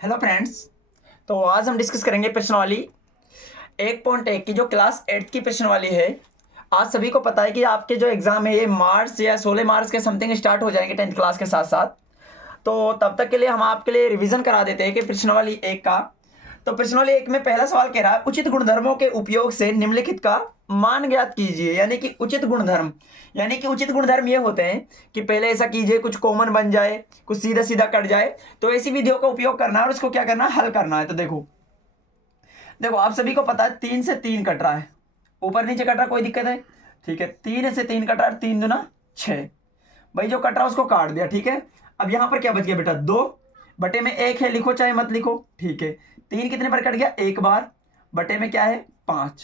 Hello friends. तो आज हम डिस्कस करेंगे प्रश्नावली 1.1 की जो क्लास 8 की प्रश्नावली है। आज सभी को पता है कि आपके जो एग्जाम है ये मार्च या 16 मार्च के समथिंग स्टार्ट हो जाएंगे 10th क्लास के साथ साथ। तो तब तक के लिए हम आपके लिए रिवीजन करा देते हैं कि प्रश्नावली 1 का। तो प्रश्नावली 1 में पहला सवाल कह रहा है उचित गुणधर्मों के उपयोग से निम्नलिखित का मान ज्ञात कीजिए। यानी कि उचित गुणधर्म, यानी कि उचित गुणधर्म ये होते हैं कि पहले ऐसा कीजिए कुछ कॉमन बन जाए, कुछ सीधा सीधा कट जाए। तो ऐसी विधियों का उपयोग करना है और उसको क्या करना है, हल करना है। तो देखो देखो आप सभी को पता है 3 से 3 कट रहा है, ऊपर नीचे कट रहा है, कोई दिक्कत है? ठीक है, 3 से 3 कट रहा है, 3 दूना 6। भाई जो कट रहा है उसको काट दिया, ठीक है। अब यहां पर क्या बच गया बेटा, 2 बटे में 1 है, लिखो चाहे मत लिखो, ठीक है। 3 कितने बार कट गया, एक बार, बटे में क्या है 5,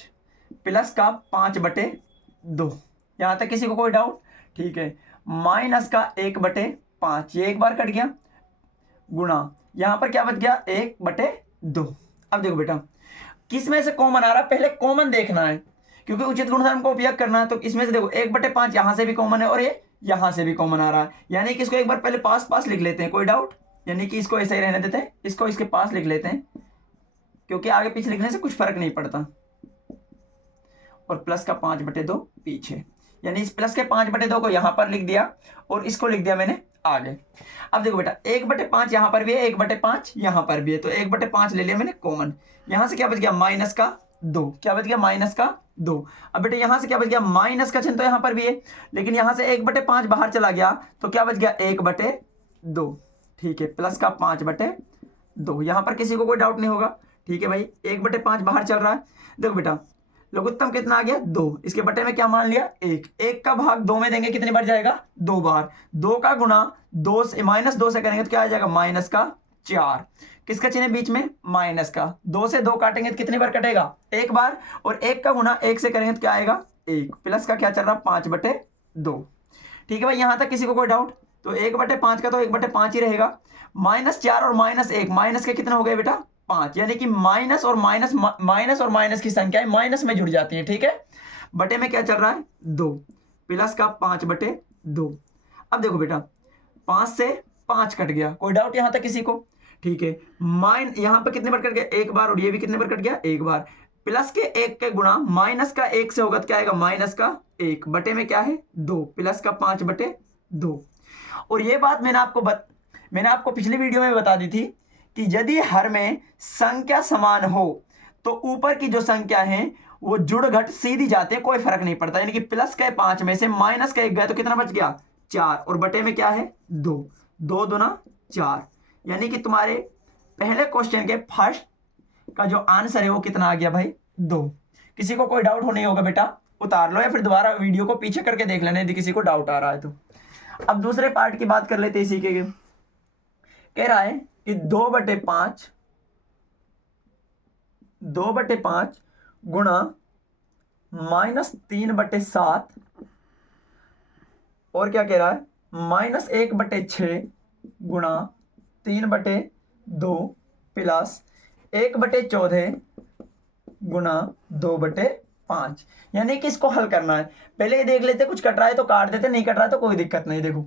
प्लस का 5/2। यहां तक किसी को कोई डाउट? ठीक है, माइनस का 1/5, ये एक बार कट गया, गुणा यहां पर क्या बच गया 1/2। अब देखो बेटा किस में से कॉमन आ रहा है, पहले कॉमन देखना है क्योंकि उचित गुणधर्म का उपयोग करना है। तो इसमें से देखो 1/5 यहां से भी कॉमन है और ये यहां से भी कॉमन आ रहा है, यानी कि इसको एक बार पहले पास पास लिख लेते हैं, कोई डाउट? यानी कि इसको ऐसे ही रहने देते हैं, इसको इसके पास लिख लेते हैं क्योंकि आगे पीछे लिखने से कुछ फर्क नहीं पड़ता। और प्लस का 5/2 पीछे, यानी इस प्लस के 5/2 को यहां पर लिख दिया और इसको लिख दिया मैंने आगे। अब देखो बेटा 1/5 यहां पर भी है, 1/5 यहां पर भी है, तो 1/5 ले लिया मैंने कॉमन। यहां से क्या बच गया, माइनस का 2। क्या बच गया, माइनस का 2। अब बेटा यहां से क्या बच गया, माइनस का चिन्ह तो यहां पर भी है, लेकिन यहां से 1/5 बाहर चला गया तो क्या बच गया 1/2। ठीक है, प्लस का 5/2। यहां पर किसी को कोई डाउट नहीं होगा? ठीक है भाई, 1/5 बाहर चल रहा है। देखो बेटा लघुत्तम कितना आ गया, 2, इसके बटे में क्या मान लिया 1। 1 का भाग 2 में देंगे कितनी बार जाएगा, 2 बार। 2 का गुणा 2 से -2 से करेंगे तो क्या आ जाएगा, माइनस का 4। किसका चिन्ह है बीच में, माइनस का। 2 से 2 काटेंगे तो कितनी बार कटेगा, एक बार। और 1 का गुणा 1 से करेंगे तो क्या आएगा 1, प्लस का क्या चल रहा 5/2। ठीक है भाई, यहां तक किसी को कोई डाउट? तो 1/5 का तो 1/5 ही रहेगा। -4 और -1, माइनस के कितने हो गए बेटा 5, यानी कि माइनस और माइनस की संख्याएं माइनस में जुड़ जाती है, ठीक है। बटे में क्या चल रहा है 2, प्लस का 5/2। अब देखो बेटा 5 से 5 कट गया, कोई डाउट यहां तक किसी को? ठीक है, यहां पर कितने बार कट गया, एक बार, और ये भी कितने बार कट गया, एक बार। प्लस के 1 के गुणा माइनस का 1 से होगा तो क्या आएगा, माइनस का 1, बटे में क्या है 2, प्लस का 5/2। और ये बात मैंने आपको पिछली वीडियो में बता दी थी कि यदि हर में संख्या समान हो तो ऊपर की जो संख्या है वो जुड़ घट सीधी जाते हैं, कोई फर्क नहीं पड़ता। यानी कि प्लस का 5 में से माइनस का 1 गया तो कितना बच गया 4, और बटे में क्या है 2, 2 दूना 4। यानी कि तुम्हारे पहले क्वेश्चन के फर्स्ट का जो आंसर है वो कितना आ गया भाई 2। किसी को कोई डाउट होने होगा बेटा, उतार लो या फिर दोबारा वीडियो को पीछे करके देख लेना यदि किसी को डाउट आ रहा है तो। अब दूसरे पार्ट की बात कर लेते इसी के। कह रहा है कि 2/5 गुणा -3/7, और क्या कह रहा है -1/6 गुणा 3/2 प्लस 1/14 गुणा 2/5। यानी कि इसको हल करना है। पहले ये देख लेते, कुछ कट रहा है तो काट देते, नहीं कट रहा है तो कोई दिक्कत नहीं। देखो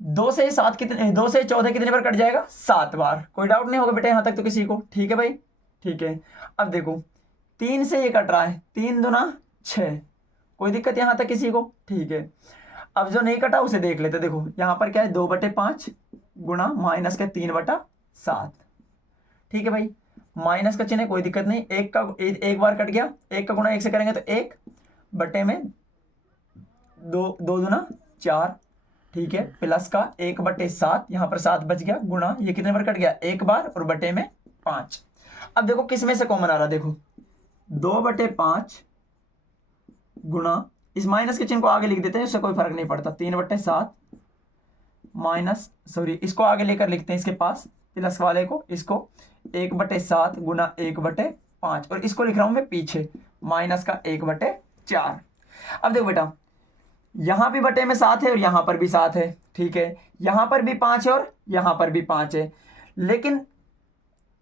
2 से 7 कितने, 2 से 14 कितने बार कट जाएगा, 7 बार। कोई डाउट नहीं होगा बेटा यहां तक तो किसी को? ठीक है भाई, ठीक है। अब देखो 3 से ये कट रहा है, 3 दूना 6, कोई दिक्कत यहां तक किसी को? ठीक है। अब जो नहीं कटा उसे देख लेते। देखो यहां पर क्या है 2/5 गुणा माइनस का 3/7। ठीक है भाई, माइनस का चिन्ह है, कोई दिक्कत नहीं। एक बार कट गया, 1 का गुणा 1 से करेंगे तो 1, बटे में 2, 2 दूना 4। ठीक है, प्लस का 1/7, यहां पर 7 बच गया, गुणा ये कितने बार कट गया, एक बार, और बटे में 5। अब देखो किस में से कॉमन आ रहा है, देखो 2/5 गुणा, इस माइनस के चिन्ह को आगे लिख देते हैं, उससे कोई फर्क नहीं पड़ता, 3/7 माइनस, सॉरी इसको आगे लेकर लिखते हैं इसके पास, प्लस वाले को, इसको 1/7 गुणा 1/5, और इसको लिख रहा हूं मैं पीछे, माइनस का 1/4। अब देखो बेटा यहां भी बटे में 7 है और यहां पर भी 7 है, ठीक है। यहां पर भी 5 है और यहां पर भी 5 है, लेकिन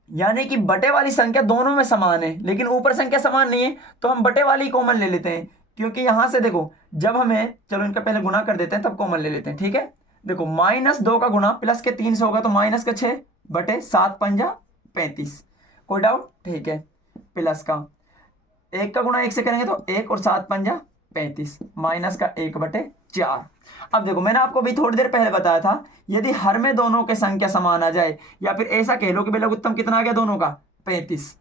यानी कि बटे वाली संख्या दोनों में समान है, लेकिन ऊपर संख्या समान नहीं है, तो हम बटे वाली कॉमन ले लेते हैं। क्योंकि यहां से देखो जब हमें, चलो इनका पहले गुणा कर देते हैं तब कॉमन ले लेते हैं, ठीक है। देखो -2 का गुणा प्लस के 3 से होगा तो माइनस का 6 बटे 7 पंजा 35। कोई डाउट? ठीक है। प्लस का 1 का गुणा 1 से करेंगे तो 1 और 7 पंजा 35 माइनस का 1 बटे 4। अब देखो मैंने आपको भी थोड़ी देर पहले बताया था, यदि हर में दोनों के संख्या समान आ जाए, या फिर ऐसा कह लो कि लघुत्तम कितना आ गया दोनों का 35,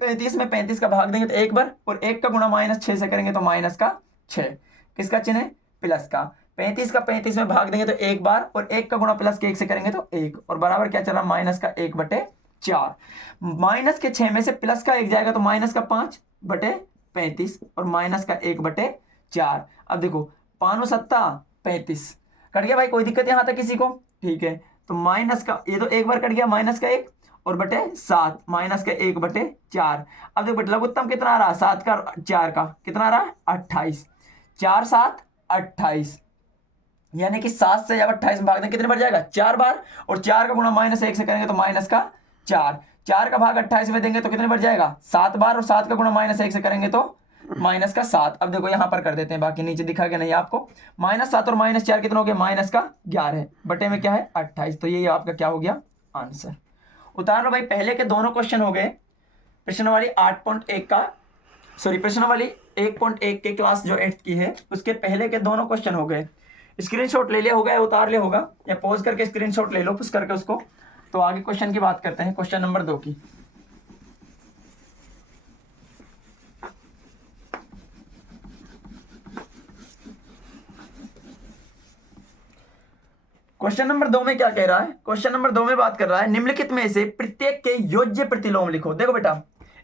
35 में 35 का भाग देंगे तो 1 बार, और 1 का गुणा -6 से करेंगे तो माइनस का 6। किसका चिन्ह है? प्लस का। 35 का 35 में भाग देंगे तो 1 बार, और 1 का गुणा प्लस के 1 से करेंगे तो 1, और बराबर क्या चला? माइनस का 1 बटे 4। माइनस के 6 में से प्लस का 1 जाएगा तो माइनस का 5 बटे 35, और माइनस का 1 बटे 4। अब देखो 5 सत्ता 35 कट गया भाई, कोई दिक्कत यहां तक किसी को? ठीक है। तो माइनस का ये तो 1 बार कट गया, माइनस का 1 और बटे 7 माइनस का 1 बटे 4। अब देखो बेटा लघुत्तम कितना आ रहा है? 7 का 4 का कितना आ रहा है? 28। 4 7 28, यानी कि 7 से जब 28 में भाग दें कितने बार जाएगा? 4 बार, और 4 का गुणा -1 से करेंगे तो माइनस का 4। 4 का भाग 28 में देंगे तो कितने बार जाएगा? 7 बार, और 7 का गुणा -1 से करेंगे तो माइनस का 7। अब देखो यहां पर कर देते हैं, बाकी नीचे दिखा गया नहीं आपको। -7 और -4 कितना हो गया? माइनस का 11 बटे में क्या है? 28। तो ये आपका क्या हो गया? आंसर। उतार लो भाई। पहले के दोनों क्वेश्चन हो गए प्रश्नावली 8.1 का, सॉरी प्रश्नावली 1.1 के क्लास जो 8 की है उसके पहले के दोनों क्वेश्चन हो गए। स्क्रीनशॉट ले लिया होगा या उतार लिया होगा, या पॉज करके स्क्रीनशॉट ले लो पुश करके उसको। तो आगे क्वेश्चन की बात करते हैं, क्वेश्चन नंबर 2 की। क्वेश्चन नंबर 2 में क्या कह रहा है? क्वेश्चन नंबर 2 में बात कर रहा है निम्नलिखित में से प्रत्येक के योज्य प्रतिलोम लिखो। देखो बेटा,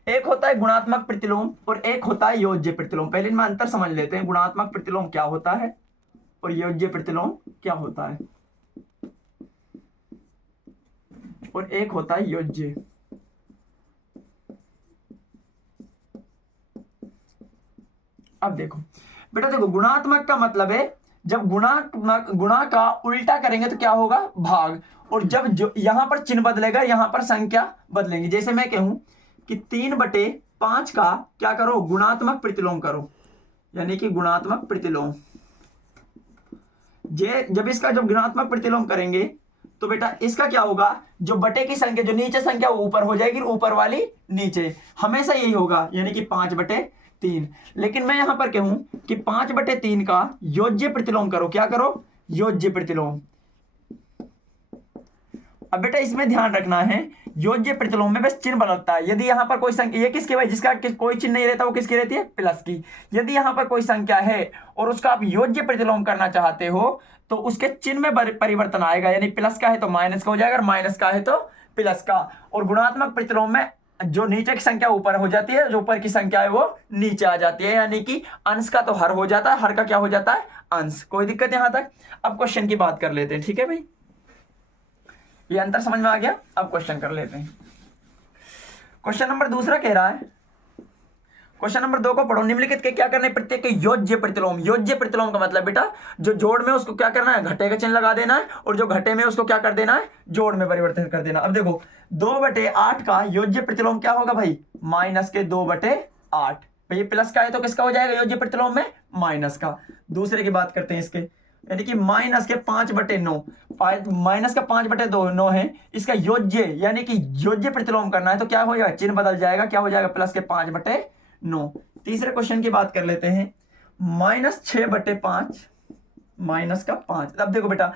एक होता है गुणात्मक प्रतिलोम और एक होता है योज्य प्रतिलोम। पहले इनमें अंतर समझ लेते हैं, गुणात्मक प्रतिलोम क्या होता है और योज्य प्रतिलोम क्या होता है, और एक होता है योज्य। अब देखो बेटा, देखो गुणात्मक का मतलब है जब गुणा का उल्टा करेंगे तो क्या होगा? भाग। और जब जो यहां पर चिन्ह बदलेगा यहां पर संख्या बदलेंगी। जैसे मैं कहूं कि 3/5 का क्या करो? गुणात्मक प्रतिलोम करो, यानी कि गुणात्मक प्रतिलोम। जब इसका जब गुणात्मक प्रतिलोम करेंगे तो बेटा इसका क्या होगा? जो बटे की संख्या, जो नीचे संख्या वो ऊपर हो जाएगी, ऊपर वाली नीचे, हमेशा यही होगा, यानी कि 5/3। लेकिन मैं यहां पर कहूं कि 5/3 का योज्य प्रतिलोम करो। क्या करो? योज्य प्रतिलोम। अब बेटा इसमें ध्यान रखना है, योज्य प्रतिलोम में बस चिन्ह बदलता है। यदि यहां पर कोई संख्या, ये किसकी भाई? जिसका कोई चिन्ह नहीं रहता वो किसकी रहती है? प्लस की। यदि यहां पर कोई संख्या है और उसका आप योज्य प्रतिलोम करना चाहते हो तो उसके चिन्ह में परिवर्तन आएगा, यानी प्लस का है तो माइनस का हो जाएगा, और माइनस का है तो प्लस का। और गुणात्मक प्रतिलोम में जो नीचे की संख्या ऊपर हो जाती है, जो ऊपर की संख्या है वो नीचे आ जाती है, यानी कि अंश का तो हर हो जाता है, हर का क्या हो जाता है? अंश। कोई दिक्कत यहां तक? अब क्वेश्चन की बात कर लेते हैं, ठीक है भाई? ये अंतर समझ में आ गया? अब क्वेश्चन कर लेते हैं। क्वेश्चन नंबर 2 कह रहा है, क्वेश्चन नंबर 2 को पढ़ो। निम्नलिखित के क्या करना है? प्रत्येक के योज्य प्रतिलोम। योज्य प्रतिलोम का मतलब बेटा जो जोड़ में उसको क्या करना है? घटे का चिन्ह लगा देना है, और जो घटे में उसको क्या कर देना है? जोड़ में परिवर्तन कर देना। अब देखो 2/8 का योज्य प्रतिलोम क्या होगा भाई? -2/8। भाई प्लस का है तो किसका हो जाएगा योज्य प्रतिलोम में? माइनस का। दूसरे की बात करते हैं इसके, यानी कि -5/9, माइनस का 5/9 है, इसका योज्य यानी कि योज्य प्रतिलोम करना है तो क्या हो जाएगा? चिन्ह बदल जाएगा, क्या हो जाएगा? प्लस के 5/9। तीसरे क्वेश्चन की बात कर लेते हैं, -6/5 माइनस का 5। अब देखो बेटा,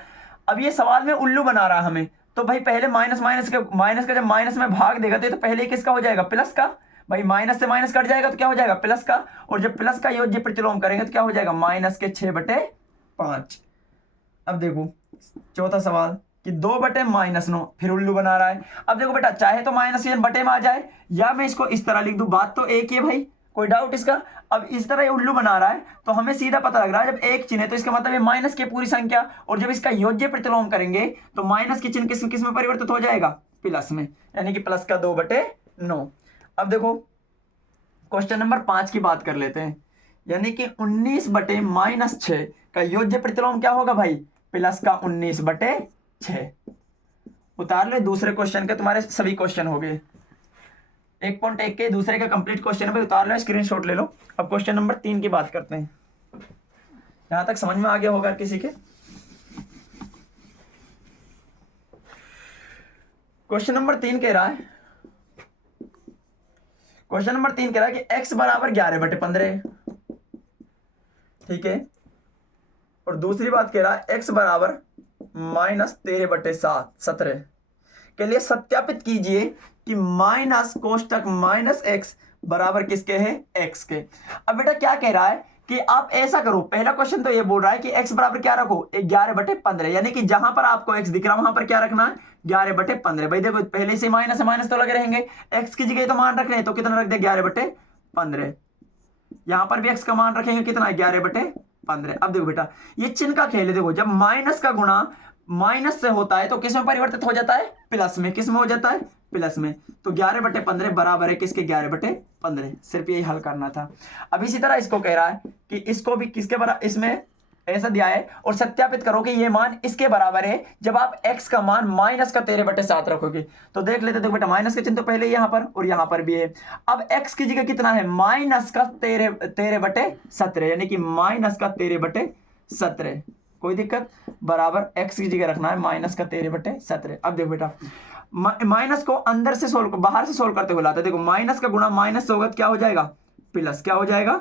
अब ये सवाल में उल्लू बना रहा है हमें, तो भाई पहले माइनस का जब माइनस में भाग देगा तो पहले किसका हो जाएगा? प्लस का। भाई माइनस से माइनस कट जाएगा तो क्या हो जाएगा? प्लस का। और जब प्लस का योज्य प्रतिलोम करेंगे तो क्या हो जाएगा? -6/5। अब देखो चौथा सवाल कि 2/-9, फिर उल्लू बना रहा है। अब देखो बेटा, चाहे तो माइनस बटे में आ जाए, या मैं इसको इस तरह लिख दूं, बात तो एक ही है भाई, कोई डाउट इसका? अब इस तरह ये उल्लू बना रहा है तो हमें सीधा पता लग रहा है जब एक चिन्ह है तो इसका मतलब ये माइनस की पूरी संख्या, और जब इसका योज्य प्रतिलोम करेंगे तो माइनस की चिन्ह किस में परिवर्तित हो जाएगा? प्लस में, यानी कि प्लस का 2/9। अब देखो क्वेश्चन नंबर 5 की बात कर लेते हैं, यानी कि 19/-6 का योज्य प्रतिलोम क्या होगा भाई? प्लस का 19/6। उतार ले दूसरे क्वेश्चन के, तुम्हारे सभी क्वेश्चन हो गए 1.1 के दूसरे का कंप्लीट क्वेश्चन है भाई, उतार लो, स्क्रीनशॉट ले लो। अब क्वेश्चन नंबर 3 की बात करते हैं। यहां तक समझ में आ गया होगा किसी के? क्वेश्चन नंबर 3 कह रहा है, क्वेश्चन नंबर 3 कह रहा है कि x बराबर 11/15, ठीक है। और दूसरी बात कह रहा है x बराबर -13/17 के लिए सत्यापित कीजिए कि माइनस कोष्टक -x बराबर किसके है, x के। अब बेटा क्या कह रहा है कि आप ऐसा करो, पहला क्वेश्चन तो ये बोल रहा है कि x बराबर क्या रखो, 11/15, यानी कि जहां पर आपको x दिख रहा है वहां पर क्या रखना है, 11/15। भाई देखो पहले से माइनस है, माइनस तो लगे रहेंगे, x की जगह तो मान रख रहे हैं तो कितना रख दे, 11/15। यहां पर भी x का मान रखेंगे कितना है, 11/15। अब देखो बेटा ये चिन्ह का खेल है, देखो जब माइनस का गुणा माइनस से होता है तो किस में परिवर्तित हो जाता है, प्लस में। किस में हो जाता है, प्लस में। तो 11/15 बराबर है किसके, 11/15। सिर्फ यही हल करना था। अब इसी तरह इसको कह रहा है कि इसको भी किसके बराबर, इसमें ऐसा दिया है और सत्यापित करो कि ये मान इसके बराबर है जब आप x का मान -13/7 रखोगे। तो देख लेते, देखो बेटा माइनस का चिन्ह तो पहले यहां पर और यहां पर भी है। अब x की जगह कितना है, -13/17, यानी कि -13/17। कोई दिक्कत, बराबर x की जगह रखना है -13/17। अब देखो बेटा माइनस को अंदर से सोल्व, बाहर से सोल्व करते हुए लाते, देखो माइनस का गुणा माइनस से होगा क्या हो जाएगा, प्लस। क्या हो जाएगा,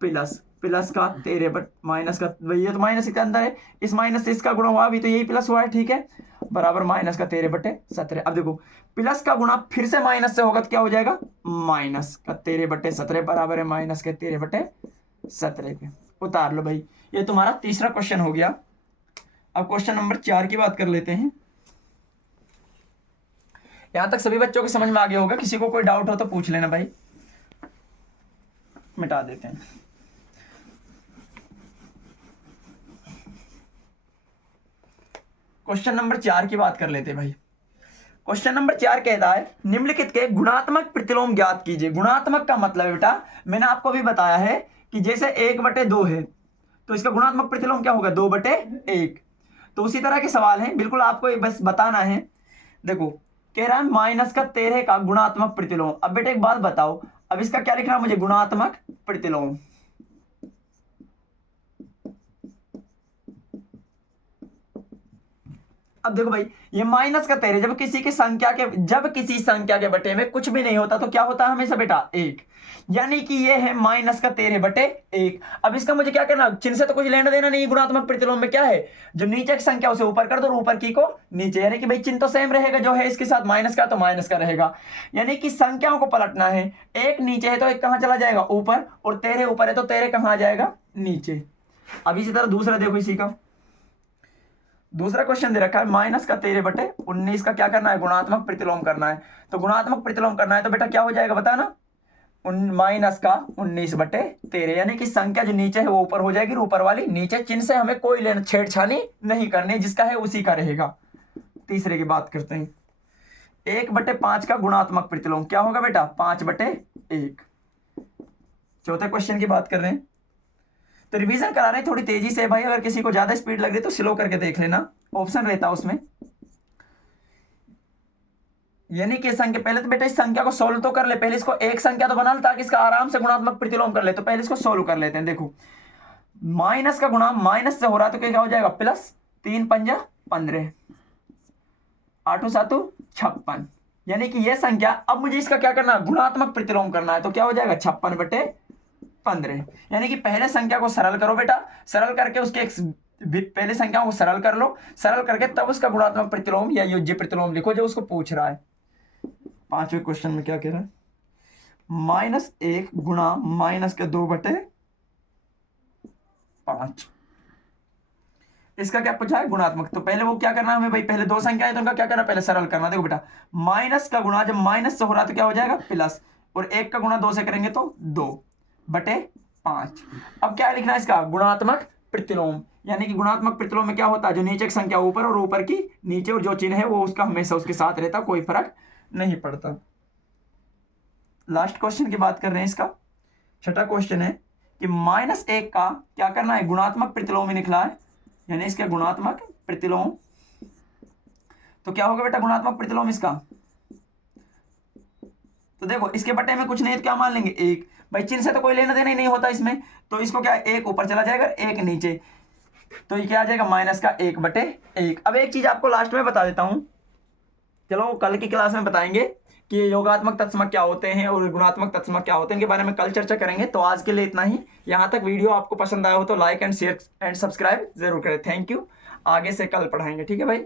प्लस। प्लस का 13 माइनस का, ये तो माइनस के अंदर है, इस माइनस से इसका गुणा हुआ अभी तो यही प्लस हुआ है, ठीक है, बराबर -13/17। अब देखो प्लस का गुणा फिर से माइनस से होगा तो क्या हो जाएगा, -13/17 बराबर है -13/17 के। उतार लो भाई, ये तुम्हारा तीसरा क्वेश्चन हो गया। अब क्वेश्चन नंबर 4 की बात कर लेते हैं। यहां तक सभी बच्चों को समझ में आ गया होगा, किसी को कोई डाउट हो तो पूछ लेना भाई, मिटा देते हैं। क्वेश्चन नंबर 4 की बात कर लेते हैं भाई। क्वेश्चन नंबर 4 कहता है निम्नलिखित के गुणात्मक प्रतिलोम ज्ञात कीजिए। गुणात्मक का मतलब है बेटा, मैंने आपको भी बताया है कि जैसे 1/2 है तो इसका गुणात्मक प्रतिलोम क्या होगा, 2/1। तो उसी तरह के सवाल हैं, बिल्कुल आपको बस बताना है। देखो कह रहा है -13 का गुणात्मक प्रतिलोम। अब बेटा एक बात बताओ, अब इसका क्या लिखना है मुझे, गुणात्मक प्रतिलोम। अब देखो भाई ये -13 जब किसी संख्या के बटे में कुछ भी नहीं होता तो क्या होता है हमेशा बेटा, 1, यानी कि ये है -13/1। अब इसका मुझे क्या करना, चिन्ह से तो कुछ लेना देना नहीं। गुणात्मक प्रतिलोम में क्या है, जो नीचे की संख्या उसे ऊपर कर दो और ऊपर की को नीचे, यानी कि भाई चिन्ह तो सेम रहेगा, जो है इसके साथ माइनस का तो माइनस का रहेगा, यानी कि संख्याओं को पलटना है। 1 नीचे है तो 1 कहां चला जाएगा, ऊपर, और 13 ऊपर है तो 13 कहां आ जाएगा, नीचे। अब इसी तरह दूसरा देखो, इसी का दूसरा क्वेश्चन दे रखा है -13/19 का क्या करना है, गुणात्मक प्रतिलोम करना है। तो गुणात्मक प्रतिलोम करना है तो बेटा क्या हो जाएगा बताना, -19/13, यानी कि संख्या जो नीचे है वो ऊपर हो जाएगी, ऊपर वाली नीचे। चिन्ह से हमें कोई लेना छेड़छानी नहीं करनी, जिसका है उसी का रहेगा। तीसरे की बात करते हैं, 1/5 का गुणात्मक प्रतिलोम क्या होगा बेटा, 5/1। चौथे क्वेश्चन की बात कर रहे हैं, तो रिवीजन करा रहे हैं थोड़ी तेजी से भाई, अगर किसी को ज्यादा स्पीड लग रही तो स्लो करके देख लेना, ऑप्शन रहता उसमें। यानी कि संख्या, पहले तो बेटा इस संख्या को सोल्व तो कर ले, पहले इसको एक संख्या तो बना ले ताकि इसका आराम से गुणात्मक प्रतिलोम कर ले। तो पहले इसको सोल्व कर लेते हैं। देखो माइनस का गुणा माइनस से हो रहा है तो क्या हो जाएगा, प्लस, 3 पंजा 15, 8 7 56, यानी कि यह संख्या। अब मुझे इसका क्या करना है, गुणात्मक प्रतिलोम करना है, तो क्या हो जाएगा 56/15, यानी कि पहले संख्या को सरल करो बेटा, सरल करके उसके पहले संख्या को सरल कर लो, सरल करके तब उसका गुणात्मक प्रतिलोम या योज्य प्रतिलोम लिखो जो उसको पूछ रहा है। पांचवें क्वेश्चन में क्या कह रहा है, -1 गुणा -2/5, इसका क्या पूछा है, गुणात्मक। तो पहले वो क्या करना है हमें भाई, पहले दो संख्या है तो उनका क्या करना, पहले सरल करना। देखो बेटा माइनस का गुणा जब माइनस से हो रहा तो क्या हो जाएगा, प्लस, और 1 का गुणा 2 से करेंगे तो 2/5। अब क्या लिखना है इसका, गुणात्मक प्रतिलोम, यानी कि गुणात्मक प्रतिलोम में क्या होता है, जो नीचे की संख्या ऊपर और ऊपर की नीचे, और जो चिन्ह है वो उसका हमेशा उसके साथ रहता, कोई फर्क नहीं पड़ता। लास्ट क्वेश्चन की बात कर रहे हैं, इसका छठा क्वेश्चन है कि -1 का क्या करना है, गुणात्मक प्रतिलोम ही निकला है, यानी इसके गुणात्मक प्रतिलोम। तो क्या होगा बेटा गुणात्मक प्रतिलोम इसका, तो देखो इसके बटे में कुछ नहीं है तो क्या मान लेंगे, 1। भाई चिन्ह से तो कोई लेना देना ही नहीं होता इसमें, तो इसको क्या 1 ऊपर चला जाएगा, 1 नीचे, तो ये क्या आ जाएगा, -1/1। अब एक चीज आपको लास्ट में बता देता हूं, चलो कल की क्लास में बताएंगे कि योगात्मक तत्समक क्या होते हैं और गुणात्मक तत्समक क्या होते हैं, इनके बारे में कल चर्चा करेंगे। तो आज के लिए इतना ही। यहाँ तक वीडियो आपको पसंद आया हो तो like and share and subscribe जरूर करें। Thank you. आगे से कल पढ़ाएंगे, ठीक है भाई।